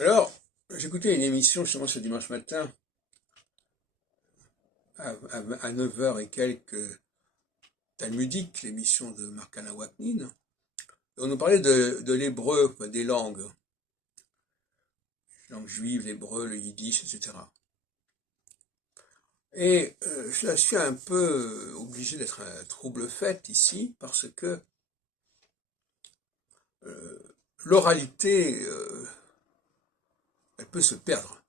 Alors, j'écoutais une émission justement ce dimanche matin à 9 heures et quelques talmudique, l'émission de Marcana Wapnin. On nous parlait de l'hébreu, enfin, des langues juives, l'hébreu, le yiddish, etc. Et je suis un peu obligé d'être un trouble-fête ici parce que euh, l'oralité, elle peut se perdre.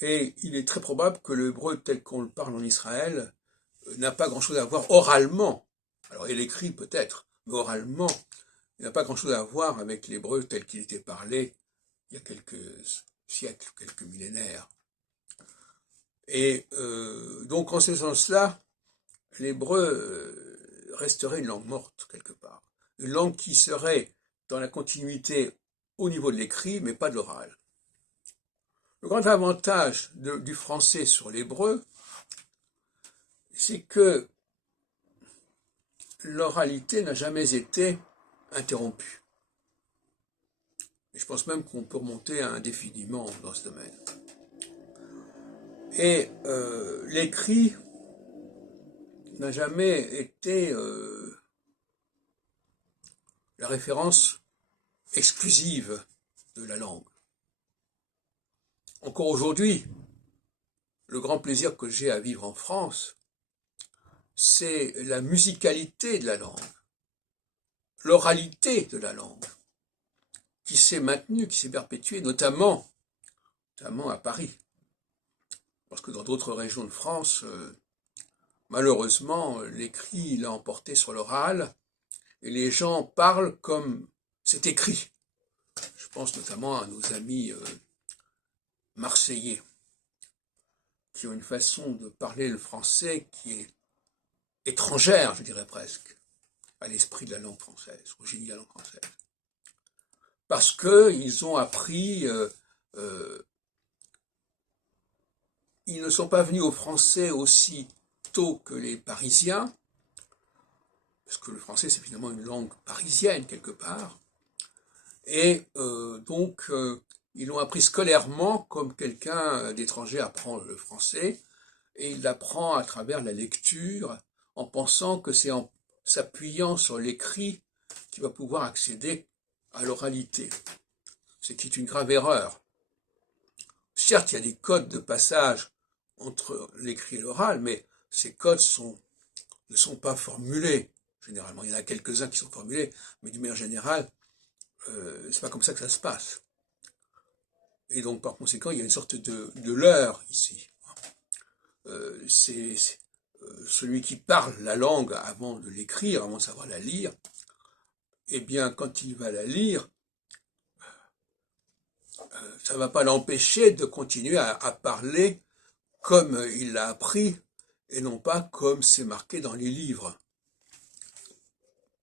Et il est très probable que l'hébreu tel qu'on le parle en Israël n'a pas grand-chose à voir oralement. Alors il écrit peut-être, mais oralement, il n'a pas grand-chose à voir avec l'hébreu tel qu'il était parlé il y a quelques siècles, quelques millénaires. Et donc en ce sens-là, l'hébreu resterait une langue morte quelque part. Une langue qui serait dans la continuité au niveau de l'écrit, mais pas de l'oral. Le grand avantage du français sur l'hébreu, c'est que l'oralité n'a jamais été interrompue. Et je pense même qu'on peut remonter indéfiniment dans ce domaine. Et l'écrit n'a jamais été la référence exclusive de la langue. Encore aujourd'hui, le grand plaisir que j'ai à vivre en France, c'est la musicalité de la langue, l'oralité de la langue, qui s'est maintenue, qui s'est perpétuée, notamment à Paris. Parce que dans d'autres régions de France, malheureusement, l'écrit l'a emporté sur l'oral, et les gens parlent comme c'est écrit. Je pense notamment à nos amis marseillais, qui ont une façon de parler le français qui est étrangère, je dirais presque, à l'esprit de la langue française, au génie de la langue française. Parce qu'ils ont appris, ils ne sont pas venus au français aussi tôt que les Parisiens, parce que le français c'est finalement une langue parisienne quelque part, et donc ils l'ont appris scolairement comme quelqu'un d'étranger apprend le français, et il l'apprend à travers la lecture, en pensant que c'est en s'appuyant sur l'écrit qu'il va pouvoir accéder à l'oralité. Ce qui est une grave erreur. Certes, il y a des codes de passage entre l'écrit et l'oral, mais ces codes ne sont pas formulés. Généralement, il y en a quelques-uns qui sont formulés, mais d'une manière générale, c'est pas comme ça que ça se passe. Et donc, par conséquent, il y a une sorte de leurre ici. C'est celui qui parle la langue avant de l'écrire, avant de savoir la lire, eh bien, quand il va la lire, ça ne va pas l'empêcher de continuer à parler comme il l'a appris, et non pas comme c'est marqué dans les livres.